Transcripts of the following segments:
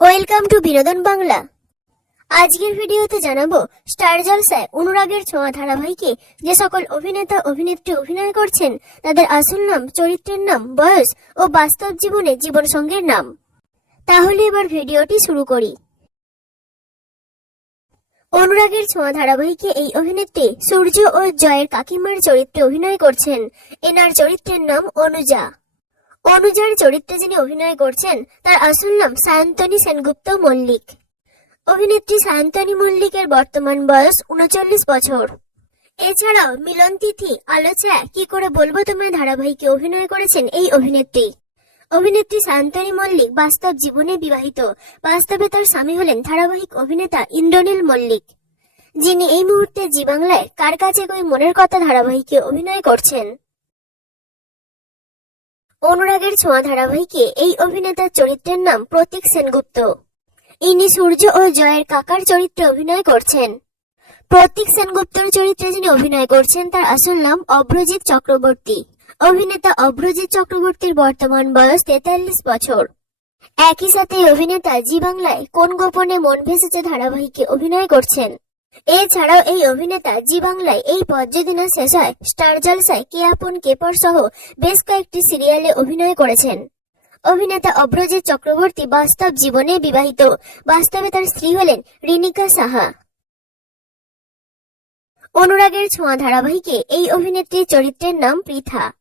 Welcome to বিনোদন বাংলা। আজকের ভিডিওতে জানাব, স্টার জলসায় অনুরাগের ছোঁয়া ধারাবাহিকে যে সকল অভিনেতা, অভিনেত্রী অভিনয় করছেন, তাদের আসল নাম, চরিত্রের নাম, বয়স ও বাস্তব জীবনে জীবন সঙ্গের নাম। তাহলে এবার ভিডিওটি শুরু করি। অনুরাগের ছোঁয়া ধারাবাহিকে এই অভিনেত্রী সূর্য ও জয়ের কাকিমার চরিত্রে অভিনয় করছেন। এনার চরিত্রের নাম অনুজা। অনুজার চরিত্রে যিনি অভিনয় করছেন, তার আসল নাম সায়ন্তনী সেনগুপ্ত মল্লিক। অভিনেত্রী সায়ন্তনী মল্লিকের বর্তমান বয়স উনচল্লিশ বছর। এছাড়াও মিলন তিথি, আলোচা, কি করে বলব তোমায় ধারাবাহিকে অভিনয় করেছেন এই অভিনেত্রী। অভিনেত্রী সায়ন্তনী মল্লিক বাস্তব জীবনে বিবাহিত। বাস্তবে তার স্বামী হলেন ধারাবাহিক অভিনেতা ইন্দ্রনীল মল্লিক, যিনি এই মুহূর্তে জি বাংলায় কার কাছে কই মনের কথা ধারাবাহিকে অভিনয় করছেন। অনুরাগের ছোঁয়া ধারাবাহিকে এই অভিনেতার চরিত্রের নাম প্রতীক সেনগুপ্ত। ইনি সূর্য ও জয়ের কাকার চরিত্রে অভিনয় করছেন। প্রতীক সেনগুপ্তর চরিত্রে যিনি অভিনয় করছেন, তার আসল নাম অভ্রজিৎ চক্রবর্তী। অভিনেতা অভ্রজিৎ চক্রবর্তীর বর্তমান বয়স তেতাল্লিশ বছর। একই সাথে অভিনেতা জি বাংলায় কোন গোপনে মন ভেসেছে ধারাবাহিকে অভিনয় করছেন? এছাড়াও এই অভিনেতা জি বাংলায় এই পর্যদিনা শেষ হয়। স্টার জলসায় কে আপন কেপর সহ বেশ কয়েকটি সিরিয়ালে অভিনয় করেছেন। অভিনেতা অভ্রজিৎ চক্রবর্তী বাস্তব জীবনে বিবাহিত। বাস্তবে তার স্ত্রী হলেন রিনিকা সাহা। অনুরাগের ছোঁয়া ধারাবাহিকে এই অভিনেত্রীর চরিত্রের নাম পৃথা।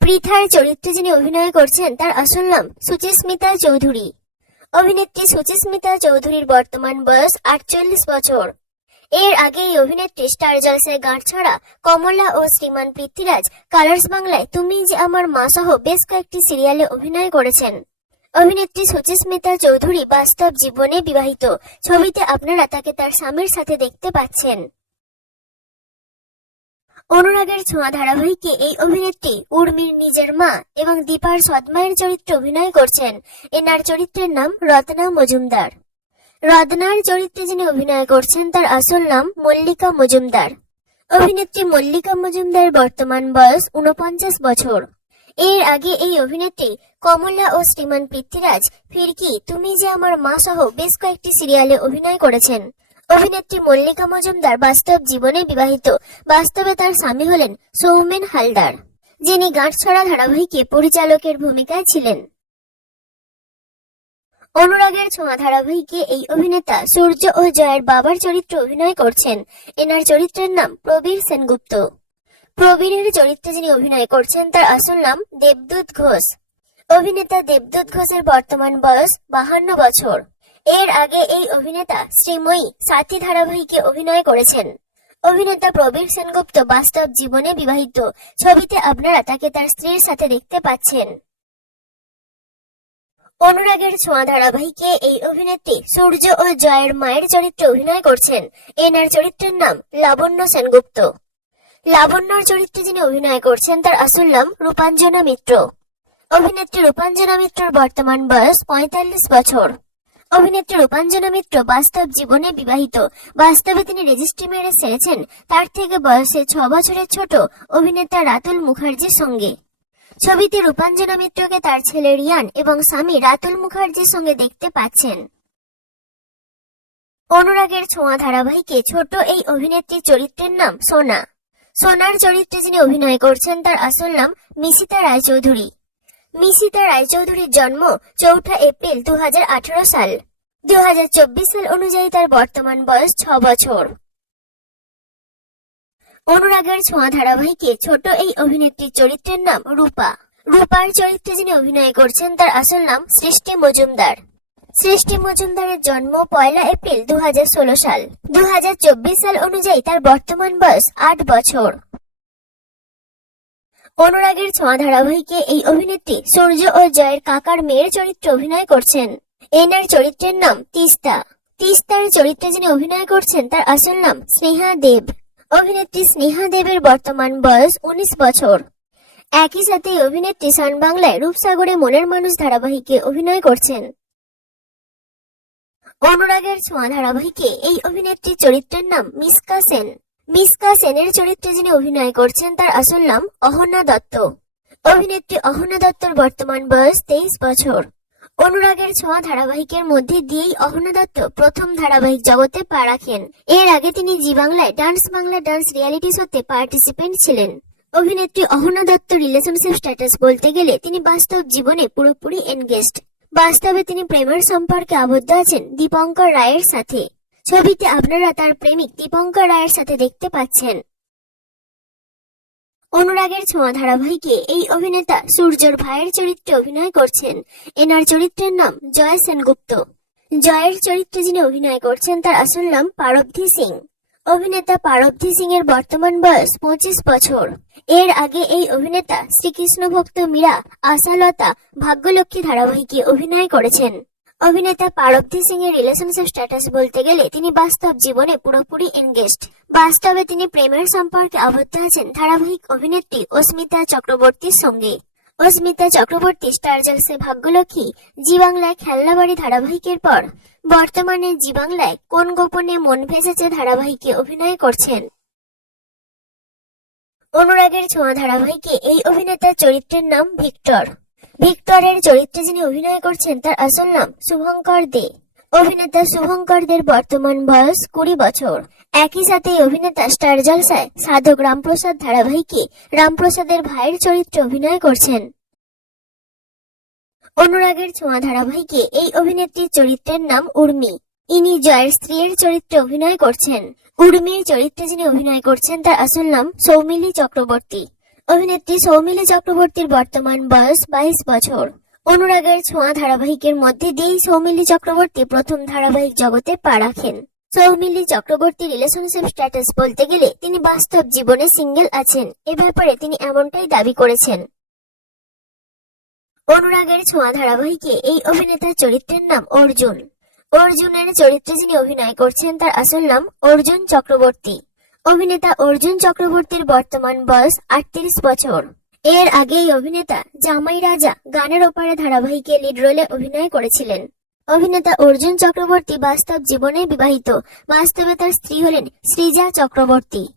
পৃথার চরিত্রে যিনি অভিনয় করছেন, তার আসল নাম সুচিস্মিতা চৌধুরী। অভিনেত্রী সুচিস্মিতা চৌধুরীর বর্তমান বয়স আটচল্লিশ বছর। এর আগে এই অভিনেত্রী স্টার জলসায় গাঁটছড়া কমলা ও শ্রীমান পৃথ্বীরাজ কালার্স বাংলায় তুমি যে আমার মা সহ বেশ কয়েকটি সিরিয়ালে অভিনয় করেছেন। অভিনেত্রী সুচিস্মিতা চৌধুরী বাস্তব জীবনে বিবাহিত। ছবিতে আপনারা তাকে তার স্বামীর সাথে দেখতে পাচ্ছেন। অনুরাগের ছোঁয়া ধারাবাহিকে এই অভিনেত্রী উর্মির নিজের মা এবং দীপার সদমায়ের চরিত্রে অভিনয় করছেন। এনার চরিত্রের নাম রত্না মজুমদার। রত্নার চরিত্রে যিনি অভিনয় করছেন, তার আসল নাম মল্লিকা মজুমদার। অভিনেত্রী মল্লিকা মজুমদার বর্তমান বয়স উনপঞ্চাশ বছর। এর আগে এই অভিনেত্রী কমলা ও শ্রীমান পৃথ্বীরাজ ফিরকি, তুমি যে আমার মা সহ বেশ কয়েকটি সিরিয়ালে অভিনয় করেছেন। অভিনেত্রী মল্লিকা মজুমদার বাস্তব জীবনে বিবাহিত, বাস্তবে তার স্বামী হলেন সৌমেন হালদার, যিনি গাঁটছড়া ধারাবাহিকে পরিচালকের ভূমিকায় ছিলেন। অনুরাগের ছোঁয়া ধারাবাহিকে এই অভিনেতা সূর্য ও জয়ের বাবার চরিত্রে অভিনয় করছেন। এনার চরিত্রের নাম প্রবীর সেনগুপ্ত। প্রবীরের চরিত্রে যিনি অভিনয় করছেন, তার আসল নাম দেবদূত ঘোষ। অভিনেতা দেবদূত ঘোষের বর্তমান বয়স বাহান্ন বছর। এর আগে এই অভিনেতা শ্রীময়ী সাথী ধারাবাহিকে অভিনয় করেছেন। অভিনেতা প্রবীর সেনগুপ্ত বাস্তব জীবনে বিবাহিত। ছবিতে আপনারা তাকে তার স্ত্রীর সাথে দেখতে পাচ্ছেন। অনুরাগের ছোঁয়া ধারাবাহিকে এই অভিনেত্রী সূর্য ও জয়ের মায়ের চরিত্রে অভিনয় করছেন এনার চরিত্রের নাম লাবণ্য সেনগুপ্ত। লাবণ্যর চরিত্রে যিনি অভিনয় করছেন তার আসল নাম রূপাঞ্জনা মিত্র। অভিনেত্রী রূপাঞ্জনা মিত্রর বর্তমান বয়স পঁয়তাল্লিশ বছর। অভিনেত্রী রূপাঞ্জনা মিত্র বাস্তব জীবনে বিবাহিত। বাস্তবে তিনি রেজিস্ট্রি মেরে সেরেছেন। তার থেকে বয়সে ছ বছরের ছোট অভিনেতা রাতুল মুখার্জির সঙ্গে। ছবিতে রূপাঞ্জনা মিত্রকে তার ছেলে রিয়ান এবং স্বামী রাতুল মুখার্জির সঙ্গে দেখতে পাচ্ছেন। অনুরাগের ছোঁয়া ধারাবাহিকে ছোট এই অভিনেত্রীর চরিত্রের নাম সোনা। সোনার চরিত্রে যিনি অভিনয় করছেন তার আসল নাম মিশিতা রায়চৌধুরী। মিশিতা রায়চৌধুরীর জন্ম চৌঠা এপ্রিল দু হাজার আঠারো সাল। দু হাজার চব্বিশ সাল অনুযায়ী তার বর্তমান বয়স ছ বছর। অনুরাগের ছোঁয়া ধারাবাহিকে ছোট এই অভিনেত্রীর চরিত্রের নাম রূপা। রূপার চরিত্রে যিনি অভিনয় করছেন, তার আসল নাম সৃষ্টি মজুমদার। সৃষ্টি মজুমদারের জন্ম পয়লা এপ্রিল দু সাল। দু সাল অনুযায়ী তার বর্তমান বয়স আট বছর। অনুরাগের ছোঁয়া ধারাবাহিকে এই অভিনেত্রী সূর্য ও জয়ের কাকার মেয়ের চরিত্রে অভিনয় করছেন। এনার চরিত্রের নাম তিস্তা। তিস্তার চরিত্রে যিনি অভিনয় করছেন, তার আসল নাম স্নেহা দেব। অভিনেত্রী স্নেহা দেবের বর্তমান বয়স উনিশ বছর। একই সাথে অভিনেত্রী সান বাংলায় রূপসাগরে মনের মানুষ ধারাবাহিকে অভিনয় করছেন। অনুরাগের ছোঁয়া ধারাবাহিকে এই অভিনেত্রীর চরিত্রের নাম মিসকা সেন। মিসকা সেনের চরিত্রে যিনি অভিনয় করছেন, তার আসল নাম অহনা দত্ত। অভিনেত্রী অহনা দত্তর বর্তমান বয়স তেইশ বছর। অনুরাগের ছোঁয়া ধারাবাহিকের মধ্যে দিয়েই অহনা দত্ত প্রথম ধারাবাহিক জগতে পা রাখেন। এর আগে তিনি জি বাংলায় ডান্স বাংলা ডান্স রিয়ালিটি শোতে পার্টিসিপেন্ট ছিলেন। অভিনেত্রী অহনা দত্ত রিলেশনশিপ স্ট্যাটাস বলতে গেলে তিনি বাস্তব জীবনে পুরোপুরি এনগেজড। বাস্তবে তিনি প্রেমের সম্পর্কে আবদ্ধ আছেন দীপঙ্কর রায়ের সাথে। ছবিতে আপনারা তার প্রেমিক দীপঙ্কর রায়ের সাথে দেখতে পাচ্ছেন। অনুরাগের ছোঁয়া ধারাবাহিকে এই অভিনেতা সূর্যর ভাইয়ের চরিত্রে অভিনয় করছেন। এনার চরিত্রের নাম জয় সেনগুপ্ত। জয়ের চরিত্রে যিনি অভিনয় করছেন, তার আসল নাম পারবধি সিং। অভিনেতা পারবধি সিং এর বর্তমান বয়স পঁচিশ বছর। এর আগে এই অভিনেতা শ্রীকৃষ্ণ ভক্ত মীরা আশালতা ভাগ্যলক্ষ্মী ধারাবাহিকে অভিনয় করেছেন। অভিনেতা পারবধি সিং এর রিলেশনশিপ স্ট্যাটাস বলতে গেলে তিনি বাস্তব জীবনে পুরোপুরি এনগেজড বাস্তবে তিনি প্রেমের সম্পর্কে আবদ্ধ আছেন ধারাবাহিক অভিনেত্রী অস্মিতা চক্রবর্তীর সঙ্গে। অস্মিতা চক্রবর্তী স্টার জলসে ভাগ্যলক্ষ্মী জি বাংলায় খেলনাবাড়ি ধারাবাহিকের পর বর্তমানে জি বাংলায় কোন গোপনে মন ভেসেছে ধারাবাহিকে অভিনয় করছেন? অনুরাগের ছোঁয়া ধারাবাহিকে এই অভিনেতার চরিত্রের নাম ভিক্টর। ভিক্টরের চরিত্রে যিনি অভিনয় করছেন, তার আসল নাম শুভঙ্কর দে। অভিনেতা শুভঙ্কর দের বর্তমান বয়স কুড়ি বছর। একই সাথে অভিনেতা স্টার জলসায় সাধক রামপ্রসাদ ধারাবাহিকে রামপ্রসাদের ভাইয়ের চরিত্রে অভিনয় করছেন। অনুরাগের ছোঁয়া ধারাবাহিকে এই অভিনেত্রীর চরিত্রের নাম উর্মি। ইনি জয়ের স্ত্রীর চরিত্রে অভিনয় করছেন। উর্মির চরিত্রে যিনি অভিনয় করছেন, তার আসল নাম সৌমিলি চক্রবর্তী। অভিনেত্রী সৌমিলি চক্রবর্তীর বর্তমান বয়স বাইশ বছর। অনুরাগের ছোঁয়া ধারাবাহিকের মধ্যে দিয়েই সৌমিলি চক্রবর্তী প্রথম ধারাবাহিক জগতে পা রাখেন। সৌমিলি চক্রবর্তী রিলেশনশিপ স্ট্যাটাস বলতে গেলে তিনি বাস্তব জীবনে সিঙ্গেল আছেন। এ ব্যাপারে তিনি এমনটাই দাবি করেছেন। অনুরাগের ছোঁয়া ধারাবাহিকে এই অভিনেতার চরিত্রের নাম অর্জুন। অর্জুনের চরিত্রে যিনি অভিনয় করছেন তার আসল নাম অর্জুন চক্রবর্তী। অভিনেতা অর্জুন চক্রবর্তীর বর্তমান বয়স আটত্রিশ বছর। এর আগে এই অভিনেতা জামাই রাজা গানের ওপারে ধারাবাহিকে লিড রোলে অভিনয় করেছিলেন। অভিনেতা অর্জুন চক্রবর্তী বাস্তব জীবনে বিবাহিত, বাস্তবে তার স্ত্রী হলেন শ্রীজা চক্রবর্তী।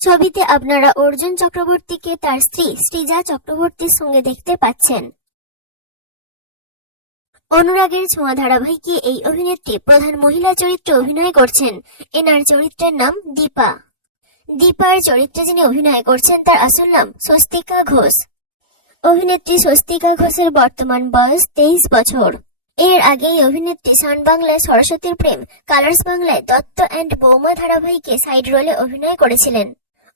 ছবিতে আপনারা অর্জুন চক্রবর্তীকে তার স্ত্রী শ্রীজা চক্রবর্তীর সঙ্গে দেখতে পাচ্ছেন। অনুরাগের ছোঁয়া ধারাবাহিকে এই অভিনেত্রী প্রধান মহিলা চরিত্রে অভিনয় করছেন। এনার চরিত্রের নাম দীপা। দীপার চরিত্রে যিনি অভিনয় করছেন তার আসল নাম স্বস্তিকা ঘোষ। অভিনেত্রী স্বস্তিকা ঘোষের বর্তমান বয়স তেইশ বছর। এর আগে এই অভিনেত্রী সান বাংলায় সরস্বতীর প্রেম, কালার্স বাংলায় দত্ত অ্যান্ড বৌমা ধারাবাহিকে সাইড রোলে অভিনয় করেছিলেন।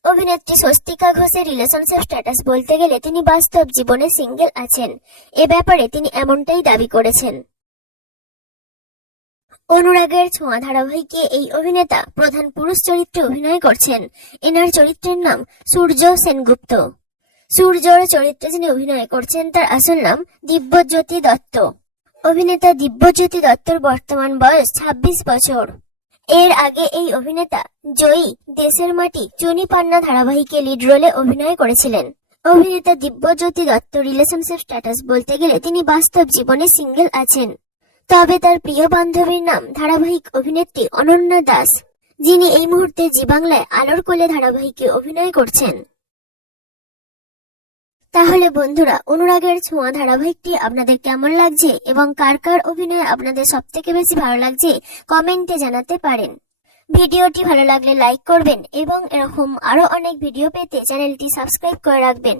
অভিনেত্রী স্বস্তিকা ঘোষের রিলেশনশিপ স্ট্যাটাস বলতে গেলে তিনি বাস্তব জীবনে সিঙ্গেল আছেন। এ ব্যাপারে তিনি এমনটাই দাবি করেছেন। অনুরাগের ছোঁয়া ধারাবাহিকে এই অভিনেতা প্রধান পুরুষ চরিত্রে অভিনয় করছেন। এনার চরিত্রের নাম সূর্য সেনগুপ্ত। সূর্যর চরিত্রে যিনি অভিনয় করছেন, তার আসল নাম দিব্যজ্যোতি দত্ত। অভিনেতা দিব্যজ্যোতি দত্তর বর্তমান বয়স ছাব্বিশ বছর। এর আগে এই অভিনেতা জয়ী দেশের মাটি চুনি পান্না ধারাবাহিকে লিড রোলে অভিনয় করেছিলেন। অভিনেতা দিব্যজ্যোতি দত্ত রিলেশনশিপ স্ট্যাটাস বলতে গেলে তিনি বাস্তব জীবনে সিঙ্গেল আছেন। তবে তার প্রিয় বান্ধবীর নাম ধারাবাহিক অভিনেত্রী অনন্যা দাস, যিনি এই মুহূর্তে জি বাংলায় আলোর কোলে ধারাবাহিকে অভিনয় করছেন। তাহলে বন্ধুরা, অনুরাগের ছোঁয়া ধারাবাহিকটি আপনাদের কেমন লাগছে এবং কার কার অভিনয় আপনাদের সব থেকে বেশি ভালো লাগছে কমেন্টে জানাতে পারেন। ভিডিওটি ভালো লাগলে লাইক করবেন এবং এরকম আরও অনেক ভিডিও পেতে চ্যানেলটি সাবস্ক্রাইব করে রাখবেন।